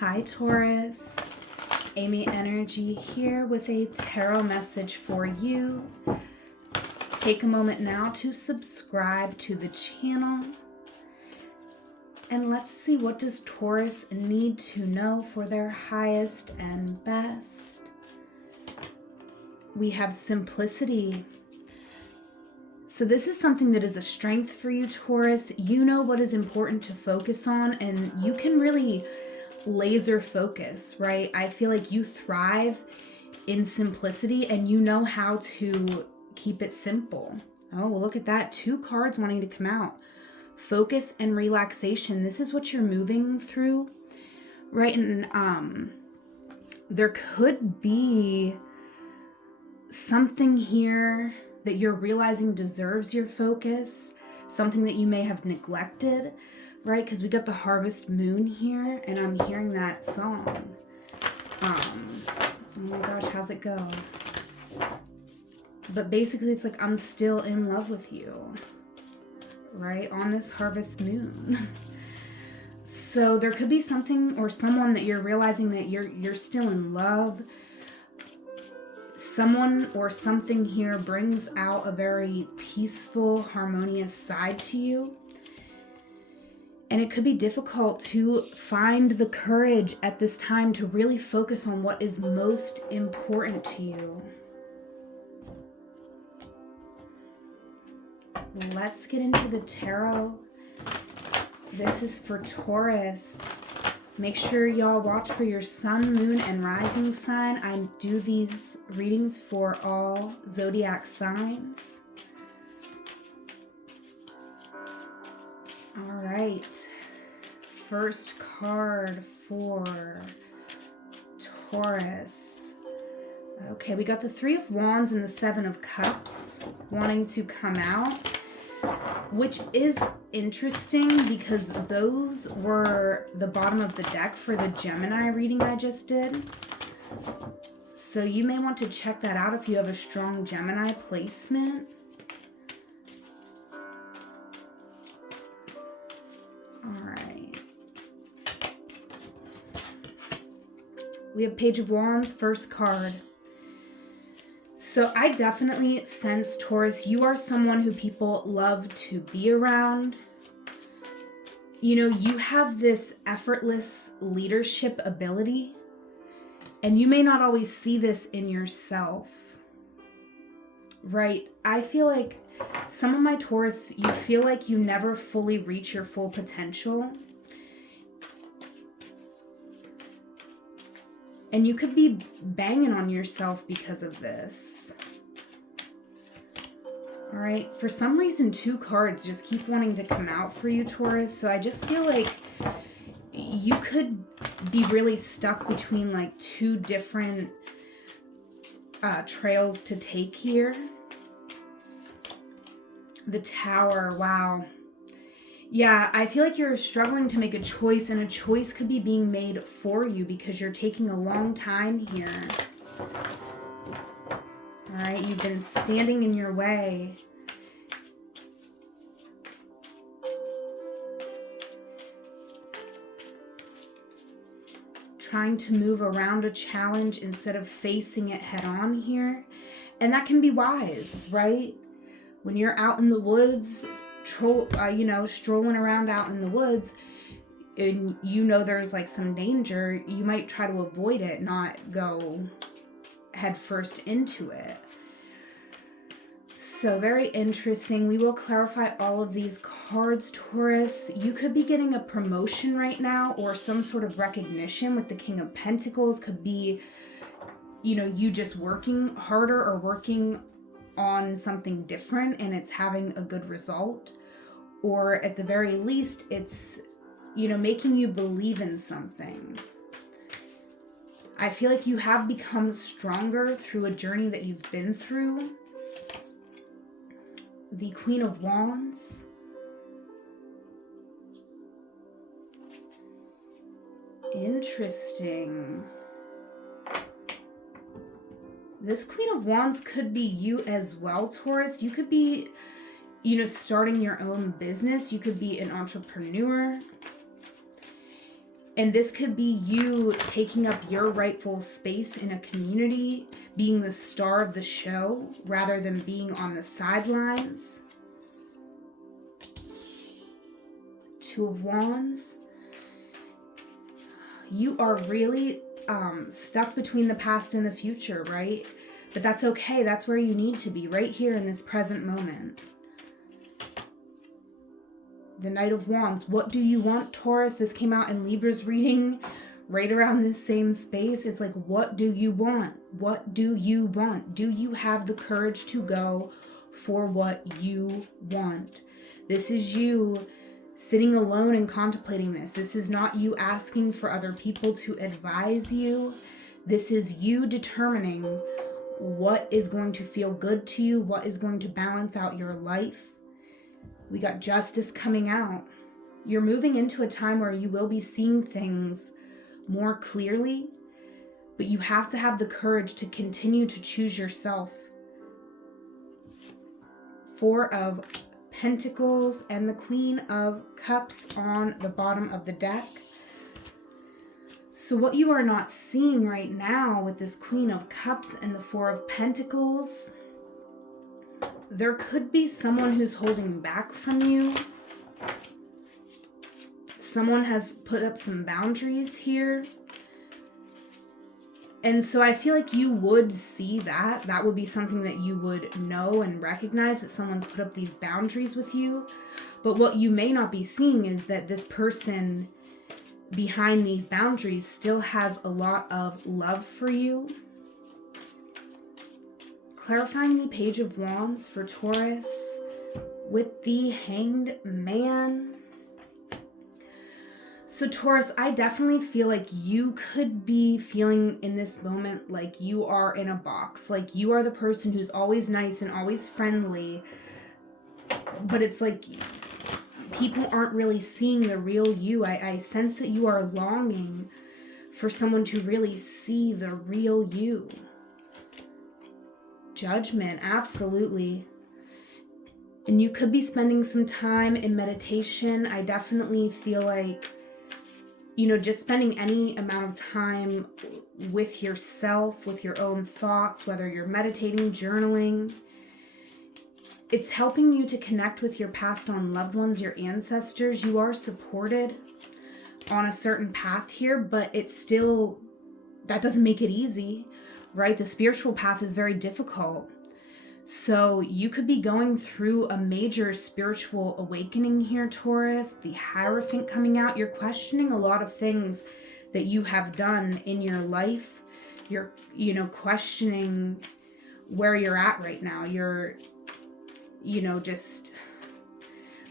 Hi Taurus, Amy Energy here with a tarot message for you. Take a moment now to subscribe to the channel and let's see, what does Taurus need to know for their highest and best. We have simplicity. So this is something that is a strength for you, Taurus. You know what is important to focus on and you can really laser focus, right? I feel like you thrive in simplicity and you know how to keep it simple. Oh, well, look at that. 2 cards wanting to come out. Focus and relaxation. This is what you're moving through, right? And there could be something here that you're realizing deserves your focus, something that you may have neglected, right? Because we got the harvest moon here and I'm hearing that song. Oh my gosh, how's it go? But basically it's like, I'm still in love with you, right? On this harvest moon. So there could be something or someone that you're realizing that you're still in love. Someone or something here brings out a very peaceful, harmonious side to you. And it could be difficult to find the courage at this time to really focus on what is most important to you. Let's get into the tarot. This is for Taurus. Make sure y'all watch for your sun, moon, and rising sign. I do these readings for all zodiac signs. All right. First card for Taurus. Okay, we got the 3 of Wands and the 7 of Cups wanting to come out, which is interesting because those were the bottom of the deck for the Gemini reading I just did. So you may want to check that out if you have a strong Gemini placement. All right. We have Page of Wands, first card. So I definitely sense, Taurus, you are someone who people love to be around. You know, you have this effortless leadership ability, and you may not always see this in yourself, right? I feel like some of my Taurus, you feel like you never fully reach your full potential. And you could be banging on yourself because of this. All right, for some reason, 2 cards just keep wanting to come out for you, Taurus. So I just feel like you could be really stuck between like 2 different trails to take here. The Tower, wow. Yeah, I feel like you're struggling to make a choice, and a choice could be being made for you because you're taking a long time here. All right, you've been standing in your way. Trying to move around a challenge instead of facing it head on here. And that can be wise, right? When you're out in the woods, strolling around out in the woods, and you know there's like some danger, you might try to avoid it, not go head first into it. So very interesting. We will clarify all of these cards, Taurus. You could be getting a promotion right now or some sort of recognition with the King of Pentacles. Could be, you just working harder or working on something different and it's having a good result. Or at the very least, it's, making you believe in something. I feel like you have become stronger through a journey that you've been through. The Queen of Wands. Interesting. This Queen of Wands could be you as well, Taurus. You could be, you know, starting your own business. You could be an entrepreneur. And this could be you taking up your rightful space in a community, being the star of the show rather than being on the sidelines. Two of Wands. You are really stuck between the past and the future, right? But that's okay. That's where you need to be, right here in this present moment. The Knight of Wands. What do you want, Taurus? This came out in Libra's reading right around this same space. It's like, what do you want? What do you want? Do you have the courage to go for what you want? This is you sitting alone and contemplating this. This is not you asking for other people to advise you. This is you determining what is going to feel good to you, what is going to balance out your life. We got Justice coming out. You're moving into a time where you will be seeing things more clearly, but you have to have the courage to continue to choose yourself. Four of Pentacles and the Queen of Cups on the bottom of the deck. So what you are not seeing right now with this Queen of Cups and the Four of Pentacles, there could be someone who's holding back from you. Someone has put up some boundaries here. And so I feel like you would see that. That would be something that you would know and recognize, that someone's put up these boundaries with you. But what you may not be seeing is that this person behind these boundaries still has a lot of love for you. Clarifying the Page of Wands for Taurus with the Hanged Man. So Taurus, I definitely feel like you could be feeling in this moment like you are in a box. Like you are the person who's always nice and always friendly. But it's like people aren't really seeing the real you. I sense that you are longing for someone to really see the real you. Judgment, absolutely. And you could be spending some time in meditation. I definitely feel like, you know, just spending any amount of time with yourself, with your own thoughts, whether you're meditating, journaling, it's helping you to connect with your passed on loved ones, your ancestors. You are supported on a certain path here, but it's still, that doesn't make it easy, right? The spiritual path is very difficult. So you could be going through a major spiritual awakening here, Taurus. The Hierophant coming out. You're questioning a lot of things that you have done in your life. You're, you know, questioning where you're at right now. You're, you know, just,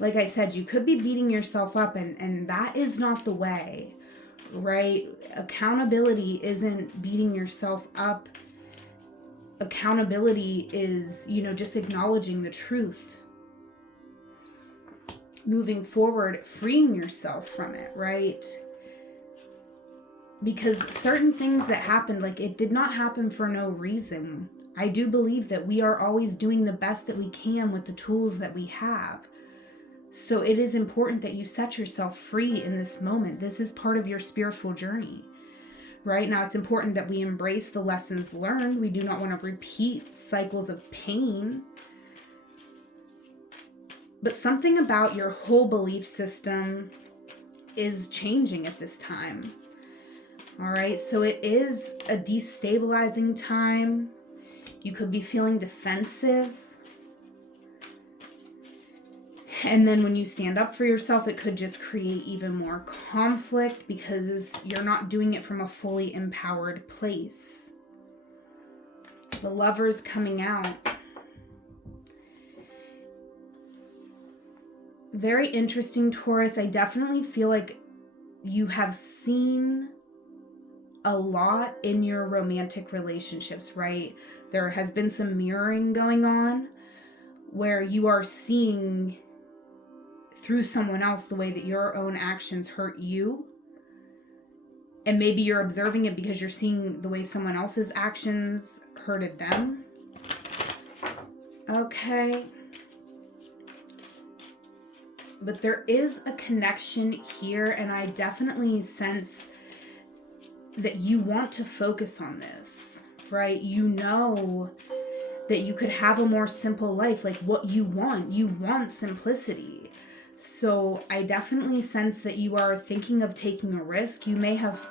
like I said, you could be beating yourself up, and that is not the way, right? Accountability isn't beating yourself up. Accountability is, you know, just acknowledging the truth. Moving forward, freeing yourself from it, right? Because certain things that happened, like, it did not happen for no reason. I do believe that we are always doing the best that we can with the tools that we have. So it is important that you set yourself free in this moment. This is part of your spiritual journey. Right now, it's important that we embrace the lessons learned. We do not want to repeat cycles of pain. But something about your whole belief system is changing at this time. All right, so it is a destabilizing time. You could be feeling defensive. And then when you stand up for yourself, it could just create even more conflict because you're not doing it from a fully empowered place. The Lover's coming out. Very interesting, Taurus. I definitely feel like you have seen a lot in your romantic relationships, right? There has been some mirroring going on where you are seeing through someone else the way that your own actions hurt you. And maybe you're observing it because you're seeing the way someone else's actions hurted them. Okay. But there is a connection here, and I definitely sense that you want to focus on this, right? You know that you could have a more simple life, like what you want simplicity. So I definitely sense that you are thinking of taking a risk. You may have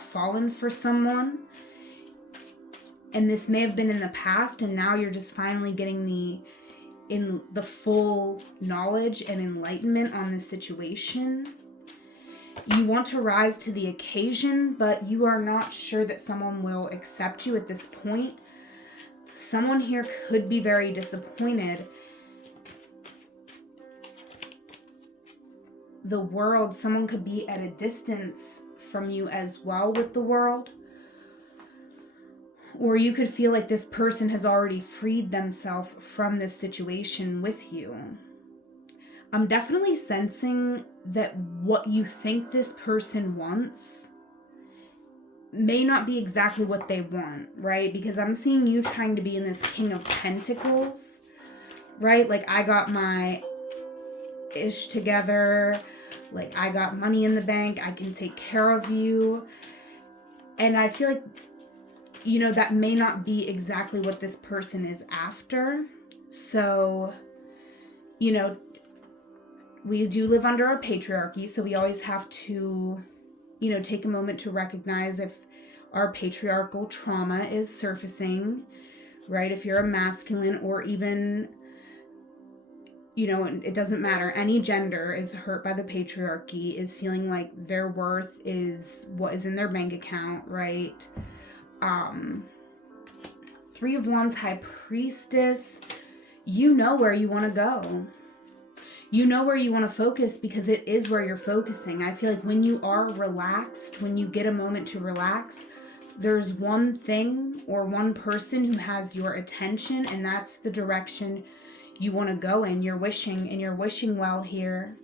fallen for someone, and this may have been in the past, and now you're just finally getting the full knowledge and enlightenment on this situation. You want to rise to the occasion, but you are not sure that someone will accept you at this point. Someone here could be very disappointed. The world, someone could be at a distance from you as well with the world. Or you could feel like this person has already freed themselves from this situation with you. I'm definitely sensing that what you think this person wants may not be exactly what they want, right? Because I'm seeing you trying to be in this King of Pentacles, right? Like, I got my ish together, like I got money in the bank, I can take care of you. And I feel like, you know, that may not be exactly what this person is after. So, you know, we do live under a patriarchy, so we always have to, you know, take a moment to recognize if our patriarchal trauma is surfacing, right? If you're a masculine, or even, you know, it doesn't matter, any gender is hurt by the patriarchy, is feeling like their worth is what is in their bank account, right? 3 of Wands, High Priestess. You know where you want to go. You know where you want to focus, because it is where you're focusing. I feel like when you are relaxed, when you get a moment to relax, there's one thing or one person who has your attention, and that's the direction you want to go in. You're wishing, and you're wishing well here.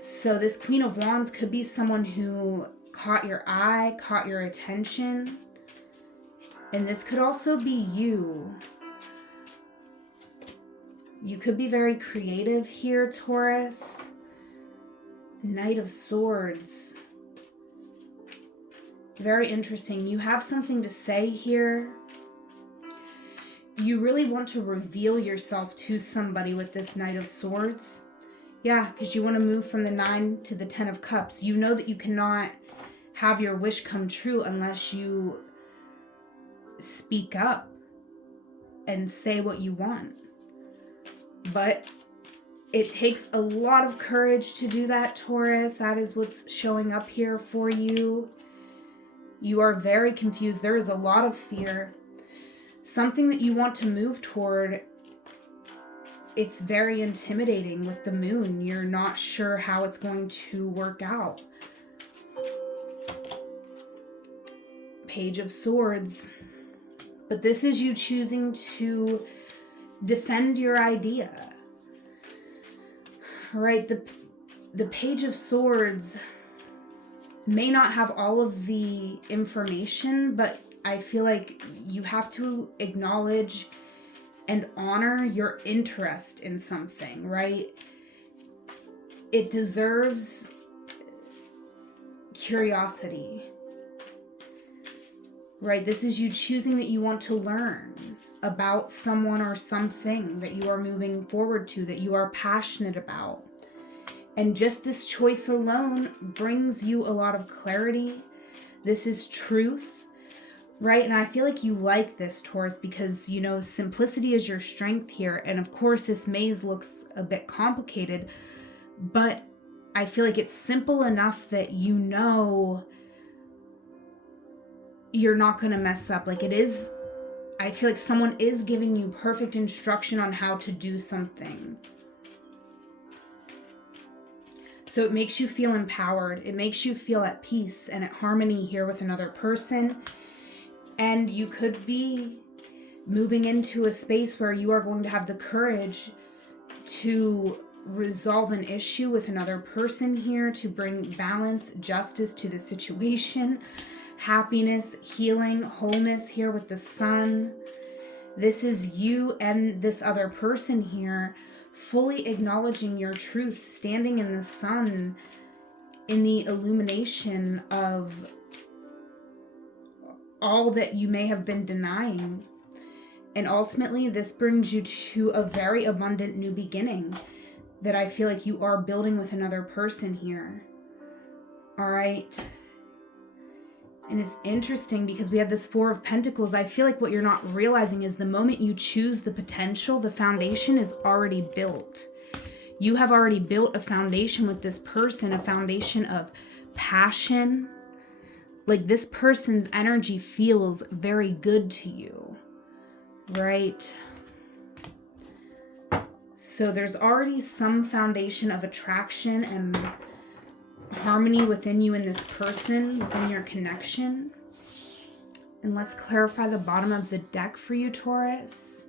So this Queen of Wands could be someone who caught your eye, caught your attention. And this could also be you. You could be very creative here, Taurus. Knight of Swords. Very interesting. You have something to say here. You really want to reveal yourself to somebody with this Knight of Swords. Yeah, because you want to move from the 9 to the 10 of Cups. You know that you cannot have your wish come true unless you speak up and say what you want. But it takes a lot of courage to do that, Taurus. That is what's showing up here for you. You are very confused. There is a lot of fear. Something that you want to move toward. It's very intimidating with the moon. You're not sure how it's going to work out. Page of Swords. But this is you choosing to defend your idea. Right? The Page of Swords may not have all of the information, but I feel like you have to acknowledge and honor your interest in something, right? It deserves curiosity, right? This is you choosing that you want to learn about someone or something that you are moving forward to, that you are passionate about. And just this choice alone brings you a lot of clarity. This is truth, right? And I feel like you like this, Taurus, because, you know, simplicity is your strength here. And of course, this maze looks a bit complicated, but I feel like it's simple enough that you know you're not going to mess up. Like, it is, I feel like someone is giving you perfect instruction on how to do something. So it makes you feel empowered. It makes you feel at peace and at harmony here with another person. And you could be moving into a space where you are going to have the courage to resolve an issue with another person here, to bring balance, justice to the situation, happiness, healing, wholeness here with the sun. This is you and this other person here fully acknowledging your truth, standing in the sun, in the illumination of all that you may have been denying. And ultimately, this brings you to a very abundant new beginning that I feel like you are building with another person here. All right. And it's interesting because we have this Four of Pentacles. I feel like what you're not realizing is the moment you choose the potential, the foundation is already built. You have already built a foundation with this person, a foundation of passion. Like this person's energy feels very good to you, right? So there's already some foundation of attraction and harmony within you and this person, within your connection. And let's clarify the bottom of the deck for you, Taurus.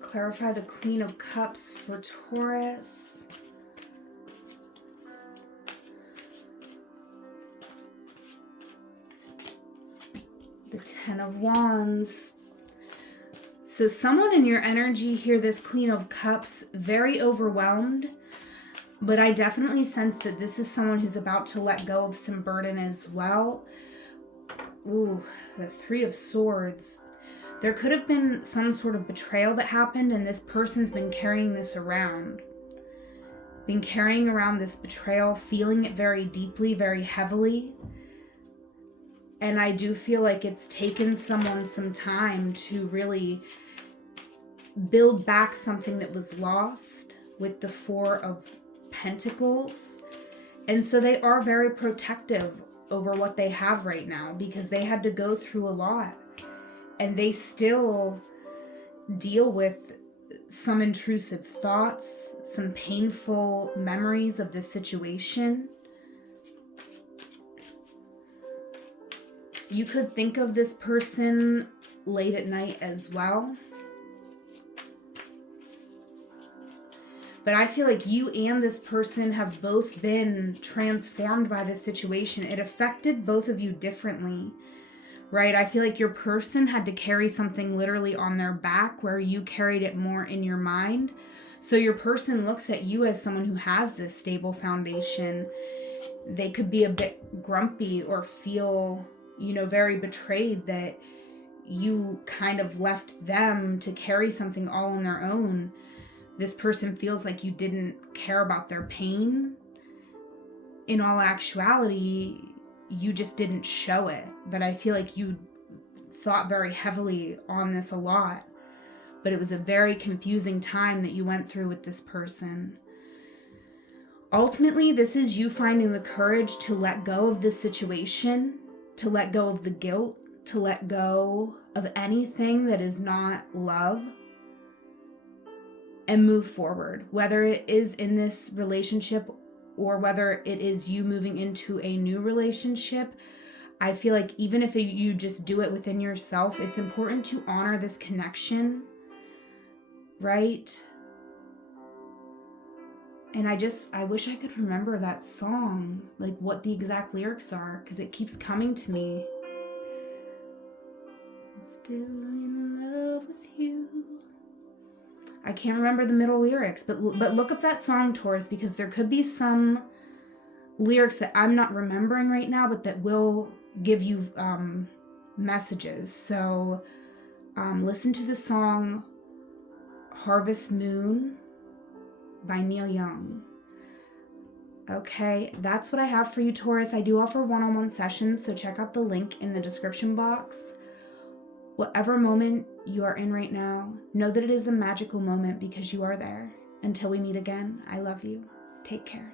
Clarify the Queen of Cups for Taurus. The Ten of Wands. So someone in your energy here, this Queen of Cups, very overwhelmed, but I definitely sense that this is someone who's about to let go of some burden as well. Ooh, the Three of Swords. There could have been some sort of betrayal that happened, and this person's been carrying this around. Been carrying around this betrayal, feeling it very deeply, very heavily. And I do feel like it's taken someone some time to really build back something that was lost with the Four of Pentacles. And so they are very protective over what they have right now because they had to go through a lot. And they still deal with some intrusive thoughts, some painful memories of this situation. You could think of this person late at night as well. But I feel like you and this person have both been transformed by this situation. It affected both of you differently, right? I feel like your person had to carry something literally on their back where you carried it more in your mind. So your person looks at you as someone who has this stable foundation. They could be a bit grumpy or feel, very betrayed that you kind of left them to carry something all on their own. This person feels like you didn't care about their pain. In all actuality, you just didn't show it. But I feel like you thought very heavily on this a lot. But it was a very confusing time that you went through with this person. Ultimately, this is you finding the courage to let go of this situation, to let go of the guilt, to let go of anything that is not love, and move forward, whether it is in this relationship or whether it is you moving into a new relationship. I feel like even if you just do it within yourself, it's important to honor this connection, right? And I wish I could remember that song, like what the exact lyrics are, because it keeps coming to me. Still in love with you. I can't remember the middle lyrics, but look up that song, Taurus, because there could be some lyrics that I'm not remembering right now, but that will give you messages. So listen to the song Harvest Moon by Neil Young. Okay, that's what I have for you, Taurus. I do offer one-on-one sessions, so check out the link in the description box. Whatever moment you are in right now, know that it is a magical moment because you are there. Until we meet again, I love you. Take care.